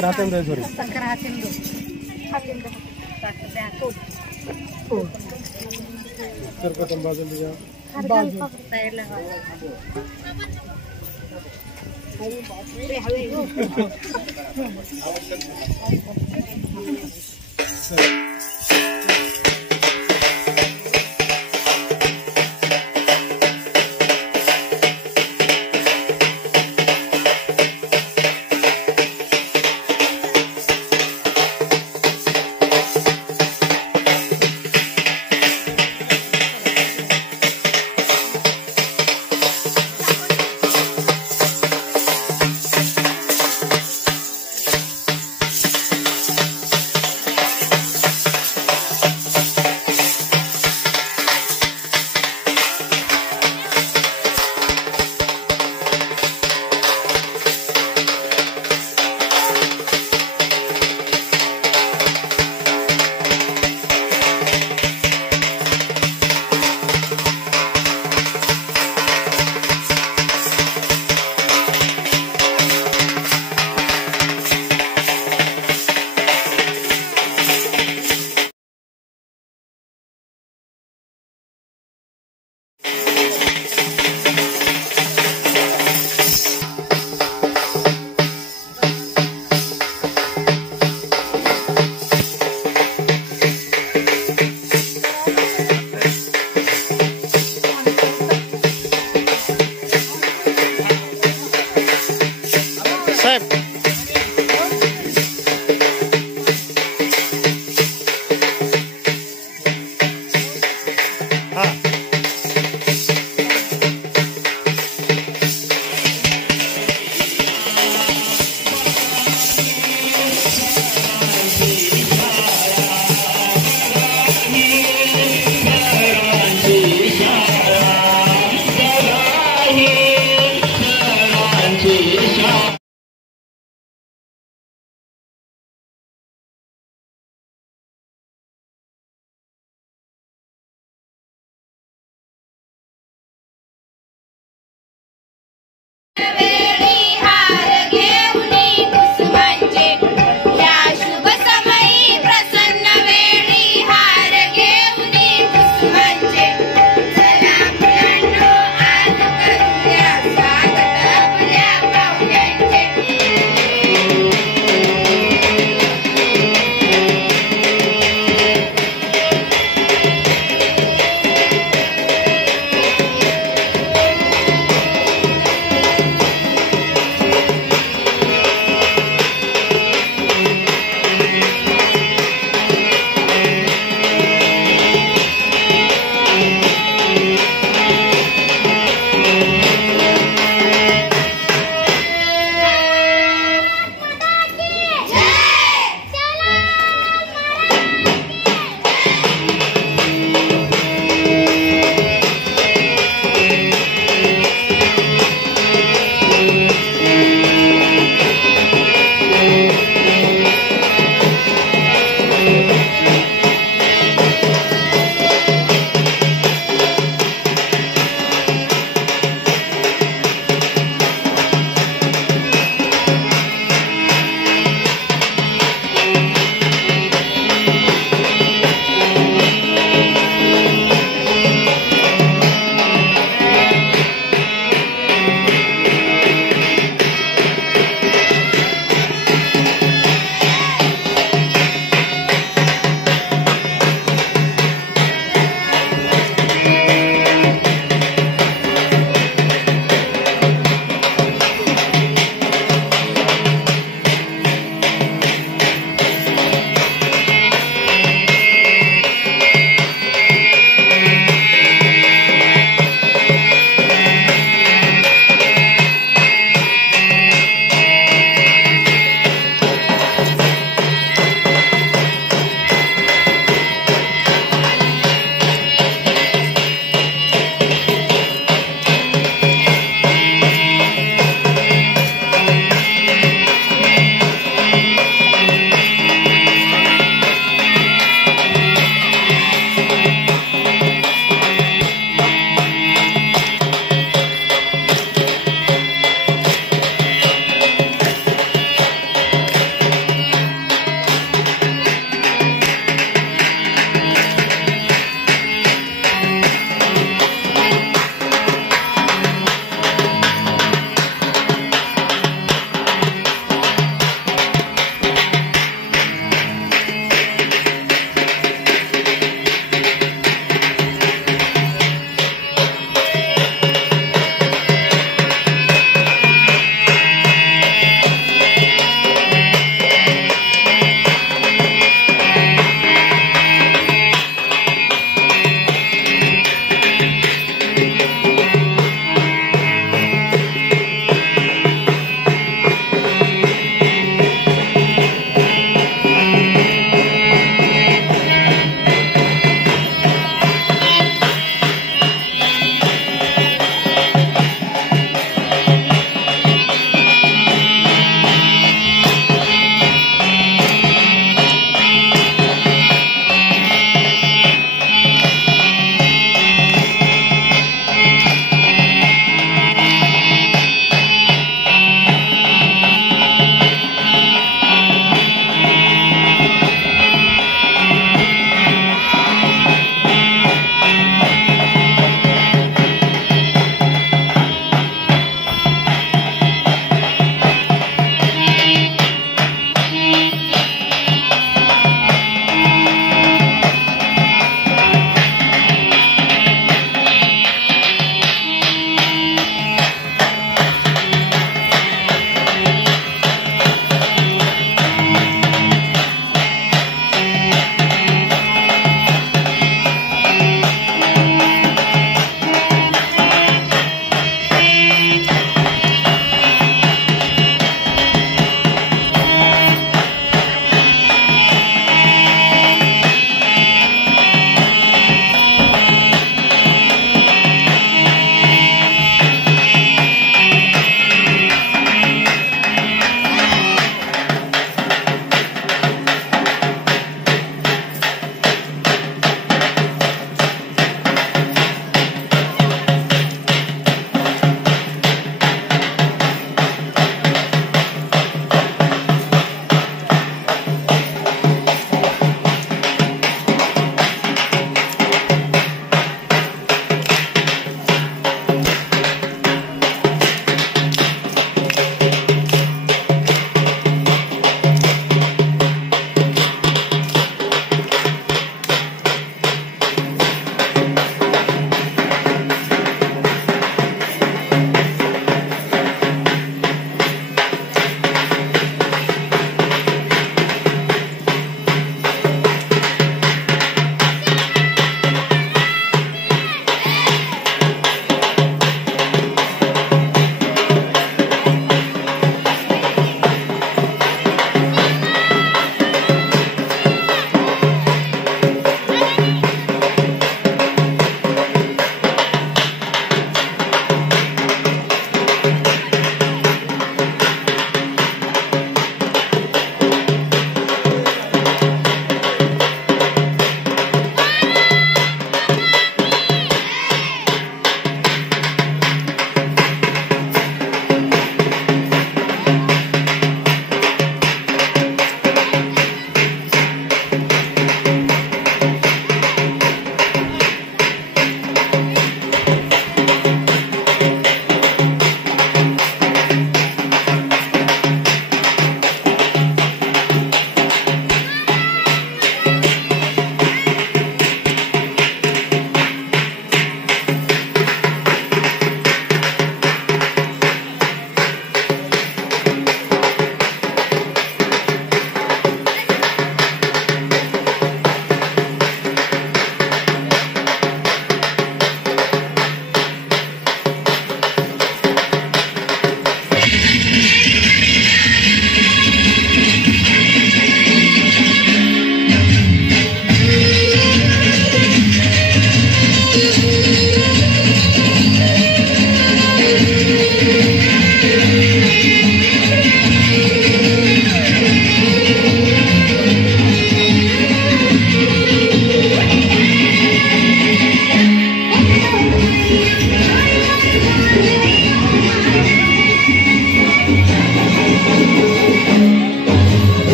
ಸಕ್ಕರೆ ಹಾಕಂದ್ರೆ ಸರಿ ಸಕ್ಕರೆ ಹಾಕಿಂದು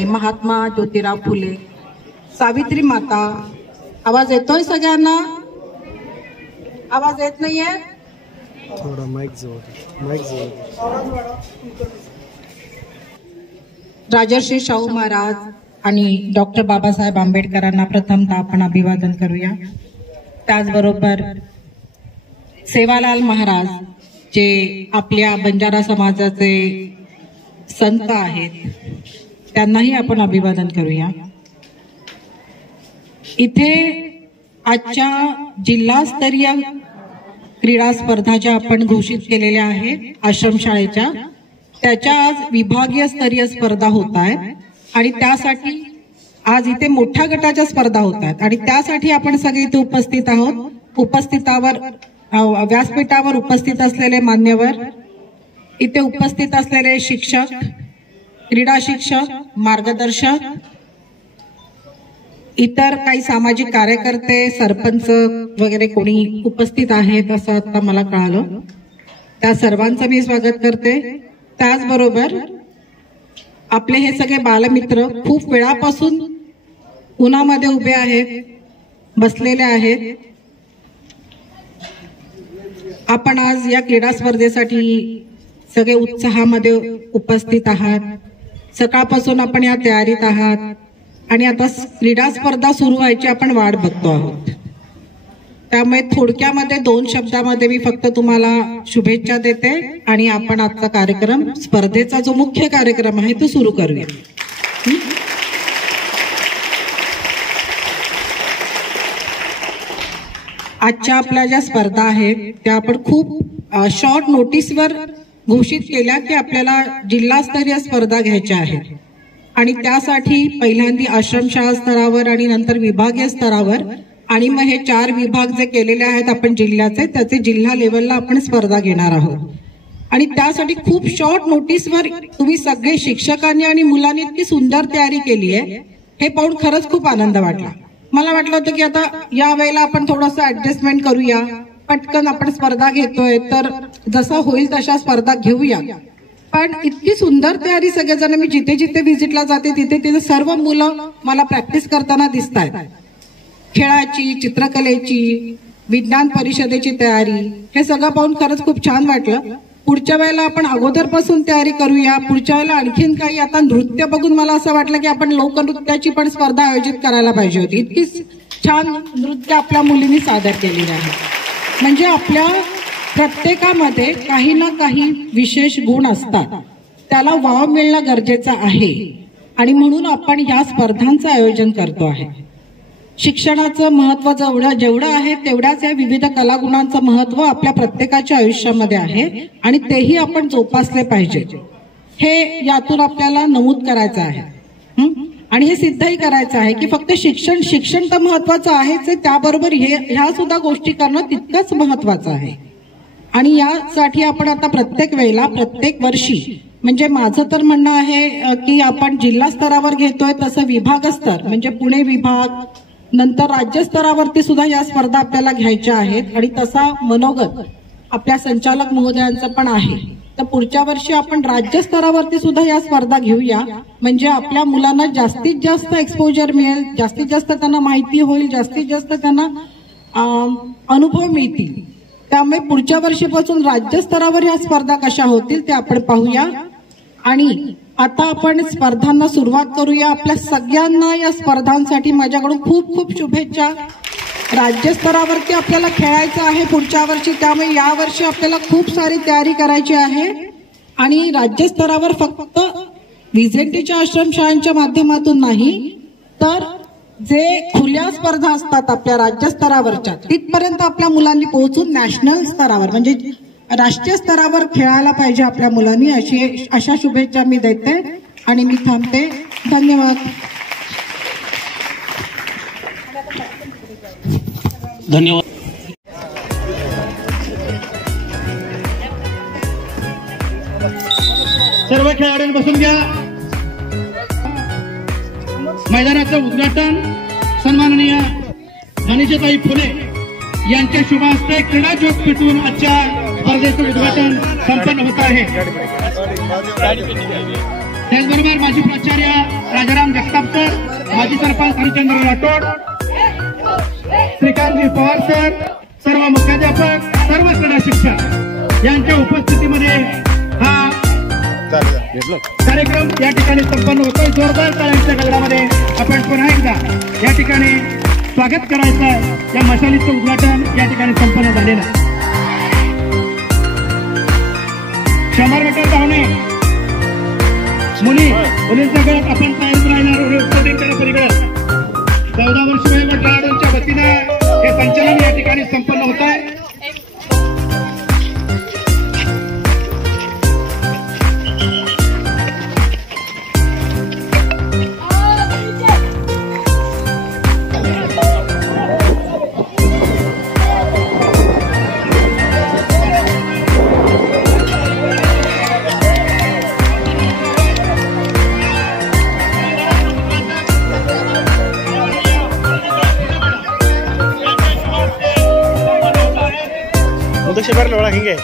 करते महात्मा ज्योतिराव फुले, सावित्री माता। आवाज येतोय सगळ्यांना? आवाज येत नाहीये? थोड़ा माइक जोर। राजर्षी शाहू महाराज आणि डॉक्टर बाबासाहेब आंबेडकरांना प्रथमतः आपण अभिवादन करूया। त्याचबरोबर सेवालाल महाराज जे आपल्या बंजारा समाजाचे संत आहेत, त्यांनाही आपण अभिवादन करूया। इथे आजच्या जिल्हास्तरीय क्रीडा स्पर्धा ज्या आपण घोषित केलेल्या आहेत आश्रमशाळेच्या, त्याच्या आज विभागीय स्तरीय स्पर्धा होत आहेत आणि त्यासाठी आज इथे मोठ्या गटाच्या स्पर्धा होत आहेत आणि त्यासाठी आपण सगळे इथे उपस्थित आहोत। व्यासपीठावर उपस्थित असलेले मान्यवर, इथे उपस्थित असलेले शिक्षक, क्रीडा शिक्षक, मार्गदर्शक, इतर काही सामाजिक कार्यकर्ते, सरपंच वगैरे कोणी उपस्थित आहेत असं आता मला कळालं, त्या सर्वांचं मी स्वागत करते। त्याचबरोबर आपले हे सगळे बालमित्र खूप वेळापासून उन्हामध्ये उभे आहेत, बसलेले आहेत। आपण आज या क्रीडा स्पर्धेसाठी सगळे उत्साहामध्ये उपस्थित आहात, सकाळपासून आपण या तयारीत आहात आणि आता क्रीडा स्पर्धा सुरू व्हायची आपण वाट बघतो आहोत। त्यामुळे थोडक्यामध्ये 2 शब्दामध्ये मी फक्त तुम्हाला शुभेच्छा देते आणि आपण आजचा कार्यक्रम, स्पर्धेचा जो मुख्य कार्यक्रम आहे तो सुरू करूया। आजच्या आपल्या ज्या स्पर्धा आहेत त्या आपण खूप शॉर्ट नोटीसवर घोषित केल्या की आपल्याला जिल्हास्तरीय स्पर्धा घ्यायच्या आहेत आणि त्यासाठी पहिल्यांदा आश्रमशाळा स्तरावर आणि नंतर विभागीय स्तरावर आणि मग हे 4 विभाग जे केलेले आहेत आपण जिल्ह्याचे, त्याचे जिल्हा लेवलला आपण स्पर्धा घेणार आहोत। आणि त्यासाठी खूप शॉर्ट नोटीसवर तुम्ही सगळे शिक्षकांनी आणि मुलांनी इतकी सुंदर तयारी केली आहे, हे पाहून खरंच खूप आनंद वाटला। मला वाटलं होतं की आता या वेळेला आपण थोडंसं ऍडजस्टमेंट करूया, पटकन आपण स्पर्धा घेतोय तर जसं होईल तशा स्पर्धा घेऊया, पण इतकी सुंदर तयारी सगळेजण, मी जिथे जिथे व्हिजिटला जाते तिथे तिथे सर्व मुलं मला प्रॅक्टिस करताना दिसत आहेत। खेळाची, चित्रकलेची, विज्ञान परिषदेची तयारी, हे सगळं पाहून खरंच खूप छान वाटलं। पुढच्या वेळेला आपण अगोदरपासून तयारी करूया। पुढच्या वेळेला आणखीन काही, आता नृत्य बघून मला असं वाटलं की आपण लोकनृत्याची पण स्पर्धा आयोजित करायला पाहिजे होती। इतकी छान नृत्य आपल्या मुलींनी सादर केलेली आहे। म्हणजे आपल्या प्रत्येकामध्ये काही ना काही विशेष गुण असतात, त्याला वाव मिळणं गरजेचं आहे आणि म्हणून आपण या स्पर्धांचं आयोजन करतो आहे। शिक्षणाचं महत्व जेवढं आहे तेवढ्याच या विविध कलागुणांचं महत्व आपल्या प्रत्येकाच्या आयुष्यामध्ये आहे आणि तेही आपण जोपासले पाहिजे, हे यातून आपल्याला नमूद करायचं आहे। आणि हे सिद्धही करायचं आहे की फक्त शिक्षण तर महत्वाचं आहेच, त्याबरोबर ह्या सुद्धा गोष्टी करणं तितकंच महत्वाचं आहे। आणि यासाठी आपण आता प्रत्येक वेळेला, प्रत्येक वर्षी, म्हणजे माझं तर म्हणणं आहे की आपण जिल्हा स्तरावर घेतोय तसं विभाग स्तर म्हणजे पुणे विभाग, नंतर राज्य स्तरावरती सुद्धा या स्पर्धा आपल्याला घ्यायच्या आहेत आणि तसा मनोगत आपल्या संचालक महोदयांचं पण आहे। तर पुढच्या वर्षी आपण राज्य स्तरावरती सुद्धा या स्पर्धा घेऊया, म्हणजे आपल्या मुलांना जास्तीत जास्त एक्सपोजर मिळेल, जास्तीत जास्त त्यांना माहिती होईल, जास्तीत जास्त त्यांना अनुभव मिळतील। त्यामुळे पुढच्या वर्षीपासून राज्य स्तरावर या स्पर्धा कशा होतील ते आपण पाहूया। आणि आता आपण स्पर्धांना सुरुवात करूया। आपल्या सगळ्यांना या स्पर्धांसाठी माझ्याकडून खूप खूप शुभेच्छा। राज्य स्तरावरती आपल्याला खेळायचं आहे पुढच्या वर्षी, त्यामुळे या वर्षी आपल्याला खूप सारी तयारी करायची आहे। आणि राज्य स्तरावर फक्त व्हिजेंटीच्या आश्रमशाळांच्या माध्यमातून नाही, तर जे खुल्या स्पर्धा असतात आपल्या राज्य स्तरावरच्या, तिथपर्यंत आपल्या मुलांनी पोहोचून नॅशनल स्तरावर म्हणजे राष्ट्रीय स्तरावर खेळायला पाहिजे आपल्या मुलांनी, अशा शुभेच्छा मी देते आणि मी थांबते। धन्यवाद। धन्यवाद। सर्व खेळाडूंनी बसून घ्या। मैदानाचं उद्घाटन सन्माननीय मनीषाताई फुले यांच्या शुभ हस्ते क्रीडा जोगपीठून आजच्या स्पर्धेचं उद्घाटन संपन्न होत आहे। त्याचबरोबर माजी प्राचार्य राजाराम जगताप सर, माजी सरपंच हरिचंद्र राठोड, श्रीकांतजी पवार सर, सर्व मुख्याध्यापक, सर्व क्रीडा शिक्षक यांच्या उपस्थितीमध्ये हा कार्यक्रम या ठिकाणी संपन्न होतोय. जोरदार टाळ्यांच्या गजरामध्ये आपण पुन्हा एकदा या ठिकाणी स्वागत करायचं आहे. या मशालीचं उद्घाटन या ठिकाणी संपन्न झालेलं आहे. 100 मीटर धावणे मुलींच्या गळ्यात आपण तयारीत राहणार. पलीकडे 14 वर्ष वयोगट खेळाडूंच्या वतीनं हे संचलन या ठिकाणी संपन्न होत आहे. मुदक्षे बरं लोळा हिंगे